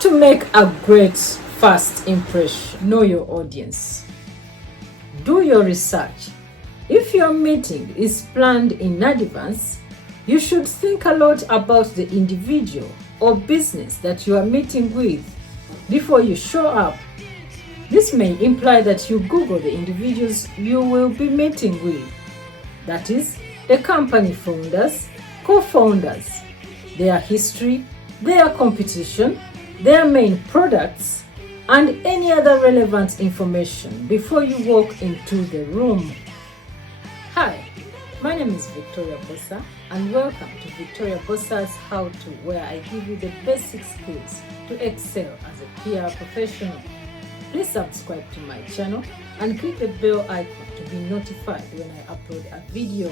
To make a great first impression, know your audience. Do your research. If your meeting is planned in advance, you should think a lot about the individual or business that you are meeting with before you show up. This may imply that you Google the individuals you will be meeting with, that is, the company founders, co-founders, their history, their competition, their main products, and any other relevant information before you walk into the room. Hi, my name is Victoria Bossa, and welcome to Victoria Bossa's How To, where I give you the basic skills to excel as a PR professional. Please subscribe to my channel and click the bell icon to be notified when I upload a video.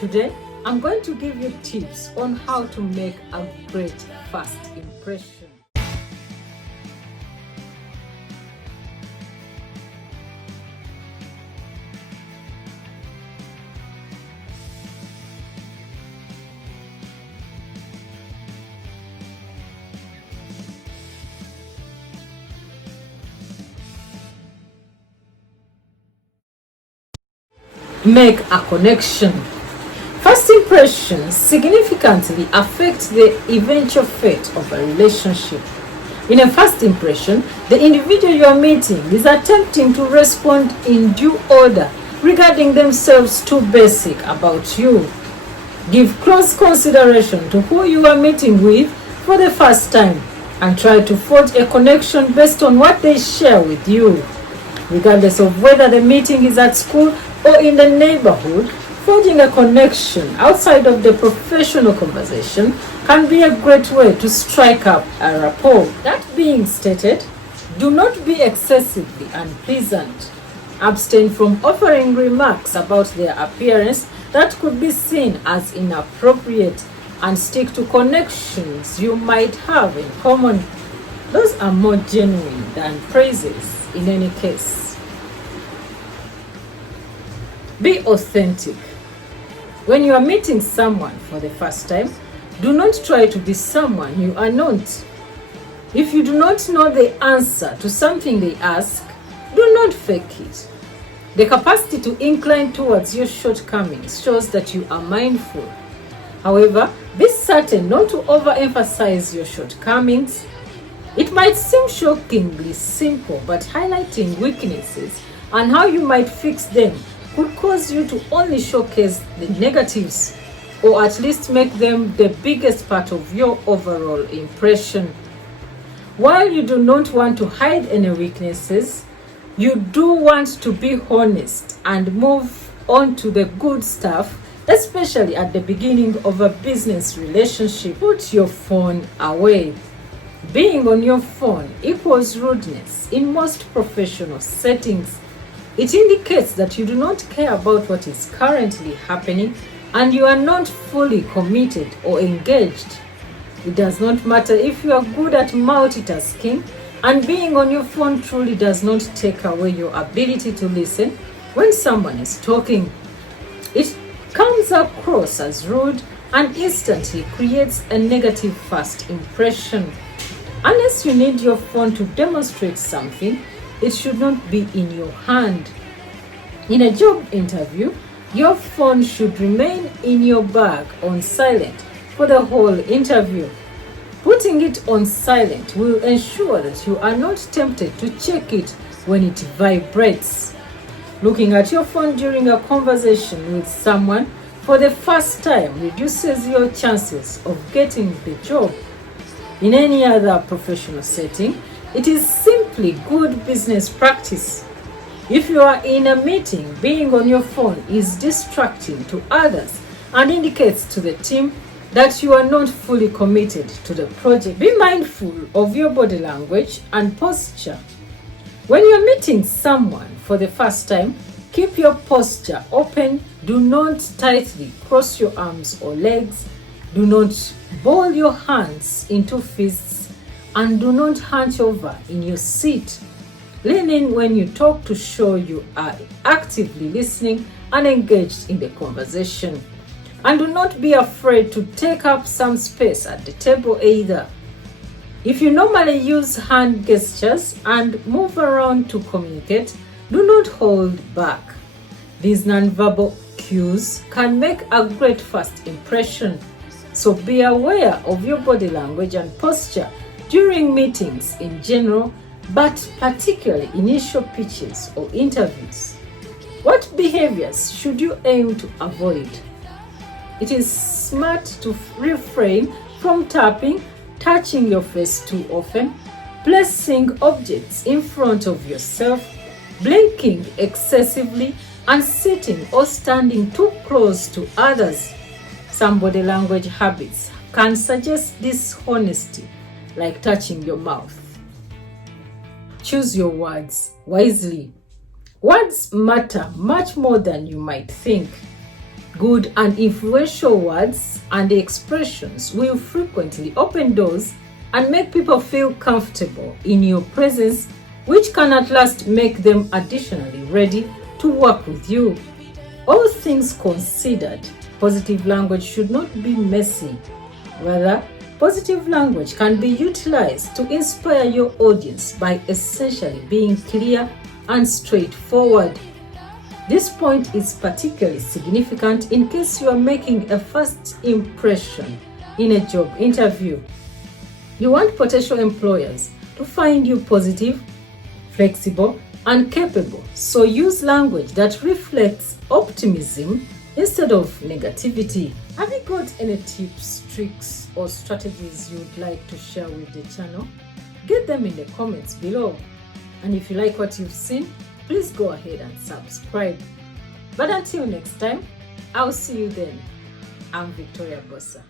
Today, I'm going to give you tips on how to make a great first impression. Make a connection. First impressions significantly affect the eventual fate of a relationship. In a first impression, the individual you are meeting is attempting to respond in due order regarding themselves too basic about you. Give close consideration to who you are meeting with for the first time and try to forge a connection based on what they share with you. Regardless of whether the meeting is at school or in the neighborhood, forging a connection outside of the professional conversation can be a great way to strike up a rapport. That being stated, do not be excessively unpleasant. Abstain from offering remarks about their appearance that could be seen as inappropriate and stick to connections you might have in common. Those are more genuine than praises in any case. Be authentic. When you are meeting someone for the first time, do not try to be someone you are not. If you do not know the answer to something they ask, do not fake it. The capacity to incline towards your shortcomings shows that you are mindful. However, be certain not to overemphasize your shortcomings. It might seem shockingly simple, but highlighting weaknesses and how you might fix them could cause you to only showcase the negatives, or at least make them the biggest part of your overall impression. While you do not want to hide any weaknesses, you do want to be honest and move on to the good stuff, especially at the beginning of a business relationship. Put your phone away. Being on your phone equals rudeness in most professional settings. It indicates that you do not care about what is currently happening and you are not fully committed or engaged. It does not matter if you are good at multitasking, and being on your phone truly does not take away your ability to listen when someone is talking. It comes across as rude and instantly creates a negative first impression. Unless you need your phone to demonstrate something, it should not be in your hand. In a job interview, your phone should remain in your bag on silent for the whole interview. Putting it on silent will ensure that you are not tempted to check it when it vibrates. Looking at your phone during a conversation with someone for the first time reduces your chances of getting the job. In any other professional setting, it is simply good business practice. If you are in a meeting, being on your phone is distracting to others and indicates to the team that you are not fully committed to the project. Be mindful of your body language and posture. When you are meeting someone for the first time, keep your posture open. Do not tightly cross your arms or legs. Do not ball your hands into fists, and do not hunch over in your seat. Lean in when you talk to show you are actively listening and engaged in the conversation. And do not be afraid to take up some space at the table either. If you normally use hand gestures and move around to communicate, do not hold back. These nonverbal cues can make a great first impression, so be aware of your body language and posture during meetings in general, but particularly initial pitches or interviews. What behaviors should you aim to avoid? It is smart to refrain from tapping, touching your face too often, placing objects in front of yourself, blinking excessively, and sitting or standing too close to others. Some body language habits can suggest dishonesty, like touching your mouth. Choose your words wisely. Words matter much more than you might think. Good and influential words and expressions will frequently open doors and make people feel comfortable in your presence, which can at last make them additionally ready to work with you. All things considered, positive language should not be messy. Rather, positive language can be utilized to inspire your audience by essentially being clear and straightforward. This point is particularly significant in case you are making a first impression in a job interview. You want potential employers to find you positive, flexible, and capable, so use language that reflects optimism instead of negativity. Have you got any tips, tricks, or strategies you would like to share with the channel? Get them in the comments below. And if you like what you've seen, please go ahead and subscribe. But until next time, I'll see you then. I'm Victoria Bossa.